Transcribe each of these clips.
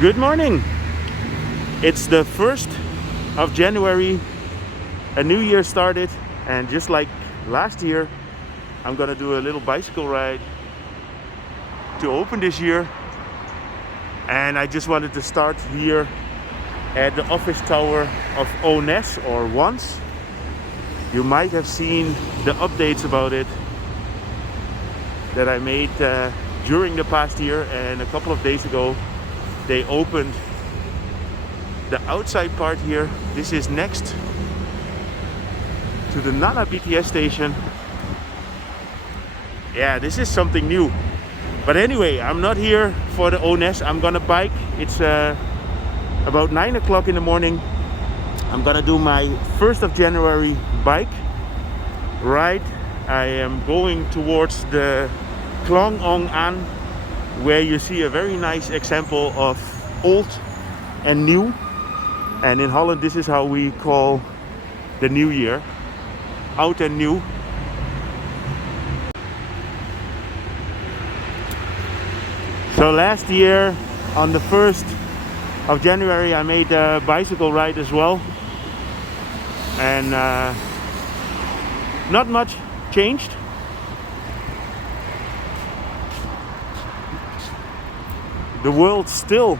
Good morning. It's the 1st of January. A new year started, and just like last year, I'm gonna do a little bicycle ride to open this year. And I just wanted to start here at the office tower of O-NES, or once. You might have seen the updates about it that I made during the past year, and a couple of days ago they opened the outside part here. This is next to the Nana BTS station. Yeah, this is something new. But anyway, I'm not here for the O-NES. I'm gonna bike. It's about 9 o'clock in the morning. I'm gonna do my 1st of January bike ride. I am going towards the Ong Ang, where you see a very nice example of old and new. And in Holland, this is how we call the new year, oud and nieuw. So last year on the 1st of January I made a bicycle ride as well, and not much changed. The world still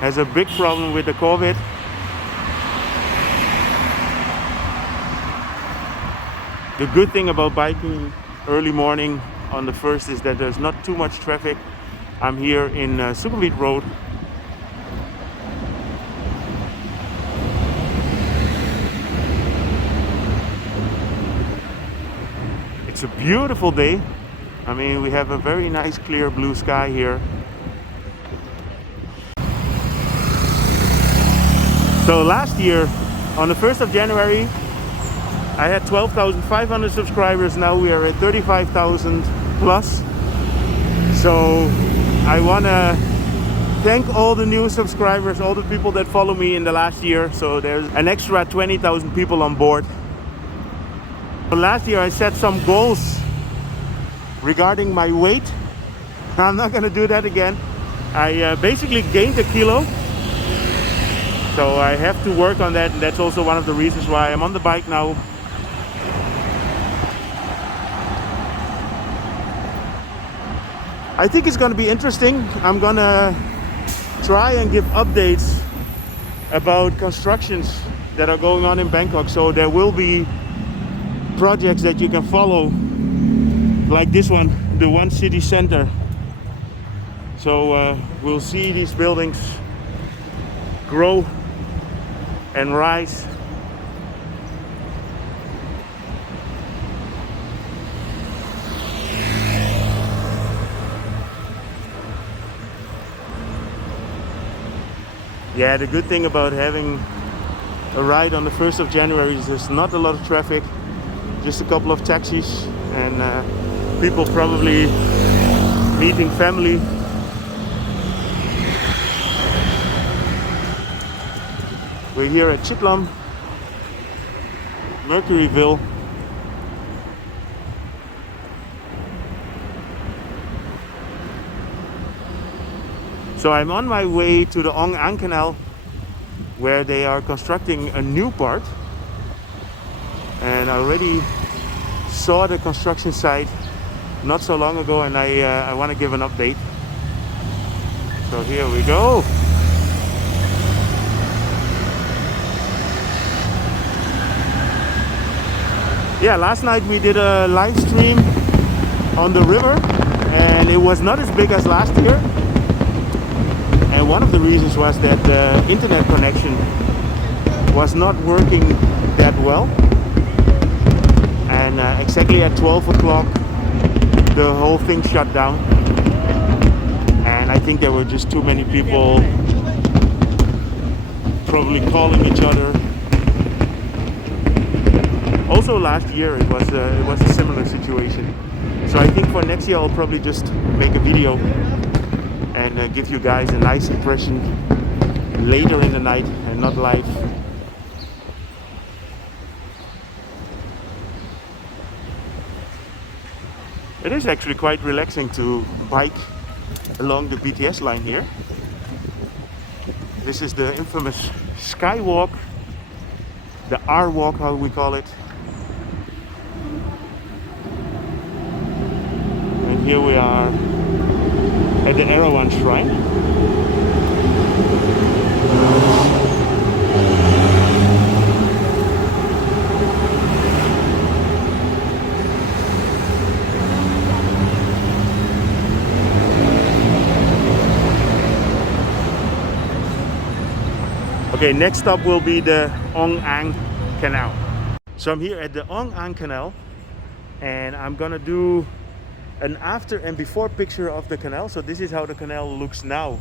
has a big problem with the COVID. The good thing about biking early morning on the 1st is that there's not too much traffic. I'm here in Sukhumvit Road. It's a beautiful day. I mean, we have a very nice clear blue sky here. So last year, on the 1st of January, I had 12,500 subscribers. Now we are at 35,000 plus. So I want to thank all the new subscribers, all the people that follow me in the last year. So there's an extra 20,000 people on board. But last year I set some goals regarding my weight. I'm not going to do that again. I basically gained a kilo. So I have to work on that, and that's also one of the reasons why I'm on the bike now. I think it's going to be interesting. I'm going to try and give updates about constructions that are going on in Bangkok. So there will be projects that you can follow, like this one, the One City Center. So we'll see these buildings grow and rise. Yeah, the good thing about having a ride on the 1st of January is there's not a lot of traffic, just a couple of taxis and people probably meeting family. We're here at Chitlam, Mercuryville. So I'm on my way to the Ong Ang Canal, where they are constructing a new part. And I already saw the construction site not so long ago, and I want to give an update. So here we go. Yeah, last night we did a live stream on the river, and it was not as big as last year. And one of the reasons was that the internet connection was not working that well. And exactly at 12 o'clock, the whole thing shut down. And I think there were just too many people probably calling each other. Also last year it was a similar situation. So I think for next year I'll probably just make a video and give you guys a nice impression later in the night and not live. It is actually quite relaxing to bike along the BTS line here. This is the infamous Skywalk, the R Walk, how we call it. And here we are at the Erawan Shrine. Okay, next stop will be the Ong Ang Canal. So I'm here at the Ong Ang Canal and I'm gonna do an after and before picture of the canal. So this is how the canal looks now.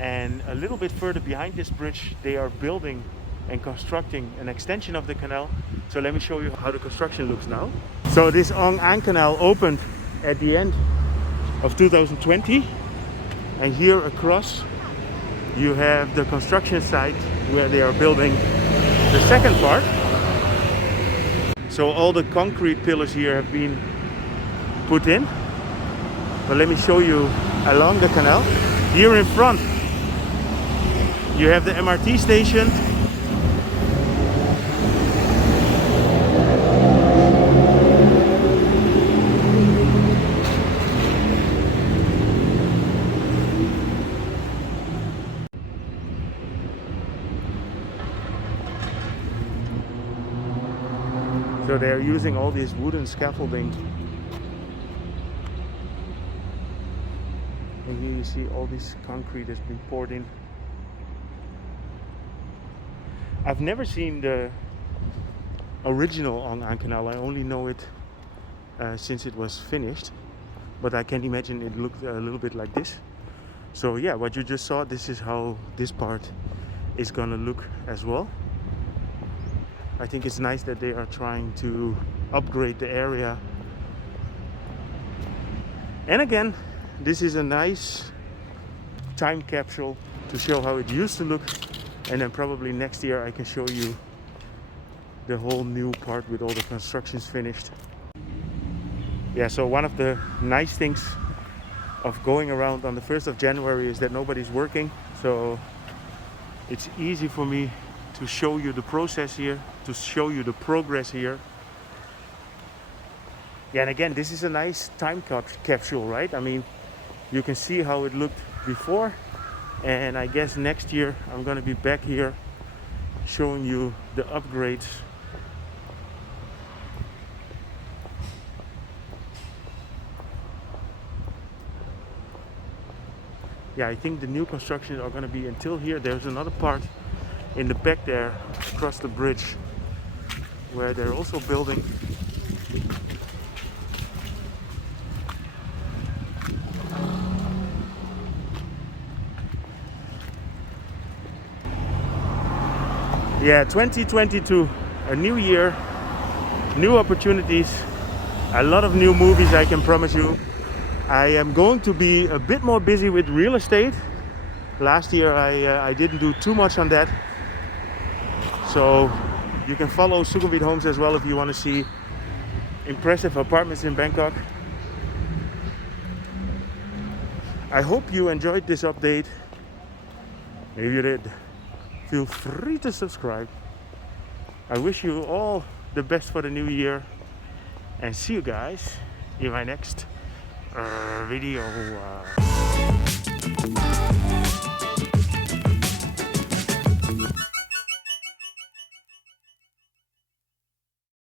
And a little bit further behind this bridge, they are building and constructing an extension of the canal. So let me show you how the construction looks now. So this Ong Ang Canal opened at the end of 2020. And here across, you have the construction site where they are building the second part. So all the concrete pillars here have been put in. But let me show you along the canal. Here in front, you have the MRT station. So they are using all this wooden scaffolding. And here you see all this concrete has been poured in. I've never seen the original Ong Ang Canal. I only know it since it was finished. But I can imagine it looked a little bit like this. So yeah, what you just saw, this is how this part is gonna look as well. I think it's nice that they are trying to upgrade the area. And again, this is a nice time capsule to show how it used to look. And then probably next year I can show you the whole new part with all the constructions finished. Yeah, so one of the nice things of going around on the 1st of January is that nobody's working. So it's easy for me to show you the process here, to show you the progress here. Yeah, and again, this is a nice time capsule, right? I mean, you can see how it looked before, and I guess next year I'm gonna be back here showing you the upgrades. Yeah, I think the new constructions are gonna be until here. There's another part in the back there, across the bridge, where they're also building. Yeah, 2022, a new year, new opportunities, a lot of new movies, I can promise you. I am going to be a bit more busy with real estate. Last year I didn't do too much on that. So you can follow Sukhumvit Homes as well if you want to see impressive apartments in Bangkok. I hope you enjoyed this update. If you did, feel free to subscribe. I wish you all the best for the new year and see you guys in my next video.